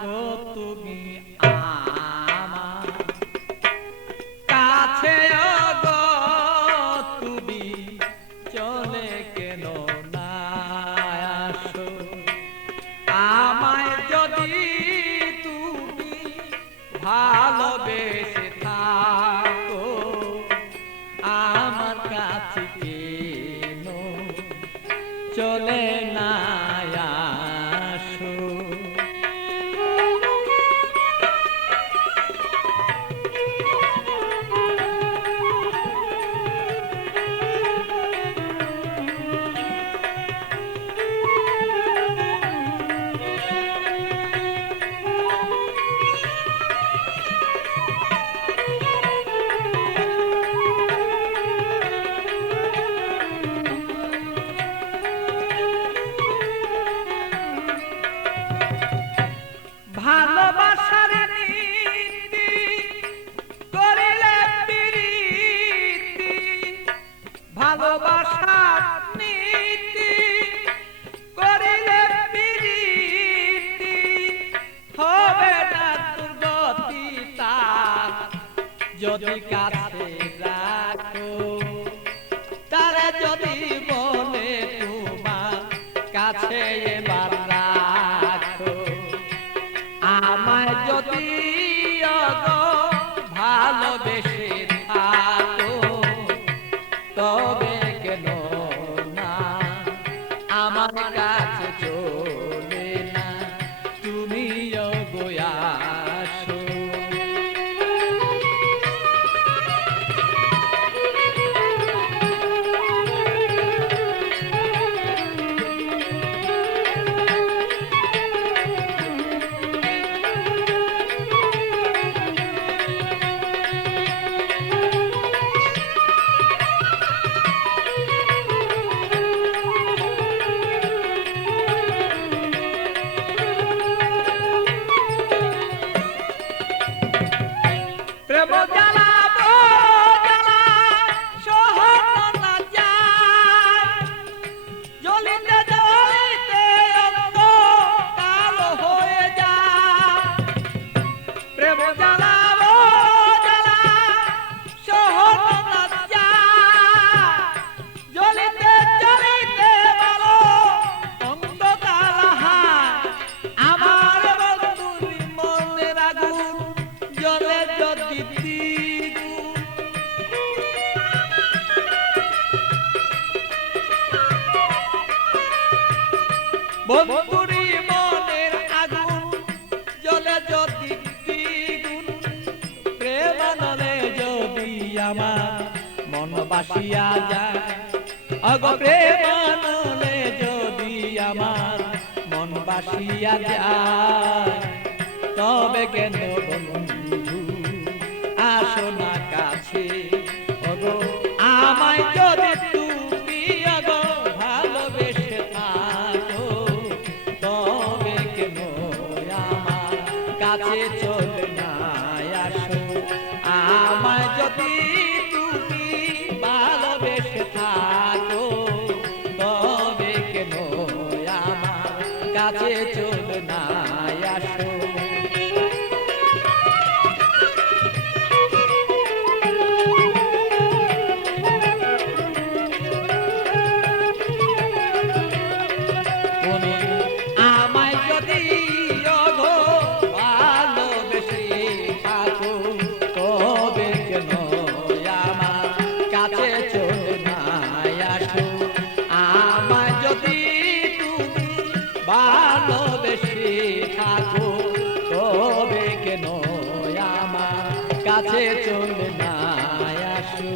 থাকো তুমি আমার কাছে গো, তুমি চলে কেন না আসো? আমায় যদি তুমি ভালোবেসে থাকো, আমার কাছে কেন চলে না আসো? ভালোবাসার নীতি করিলে প্রীতি, ভালোবাসার নীতি করিলে প্রীতি, হবে না দুর্গতি তার যদি কাছে রাখো। তারা যদি বলে তোমার কাছে এবার রাখো, আমায় যদি ভালোবেসে থাকো, তবে কেন না আমার কাছে চলে না তুমি গো আসো? প্রেম জ্বালা জ্বালা সহন না যায়, জ্বলিতে জ্বলিতে অঙ্গ কালো হয়ে যায়। প্রেম জ্বালা জ্বালা সহন না যায়, জ্বলিতে জ্বলিতে বলো অঙ্গ কালো হয়। আমার বন্ধুর মনের আগুন জ্বলে যদি দ্বিগুণ, বন্ধুরি মনের আগুন জ্বলে যদি দ্বিগুণ, প্রেমানলে যদি আমার মন বাসিয়া যায়, অগ প্রেমানলে যদি আমার মন বাসিয়া যায়, তবে কেন বন্ধু আসো না কাছে? ওগো আমায় যদি তুমি ওগো ভালোবেসে থাকো, তবে কেন আমার কাছে চলে না আসো? আমায় যদি তুমি ভালোবেসে থাকো, তবে কেন আমার কাছে চলে না আসো? আমায় যদি ভালোবেসে থাকো, তবে কেন আমার কাছে চলে না আসো? আমায় যদি তুমি ভালোবেসে থাকো, তবে কেন আমার কাছে চলে না আসো?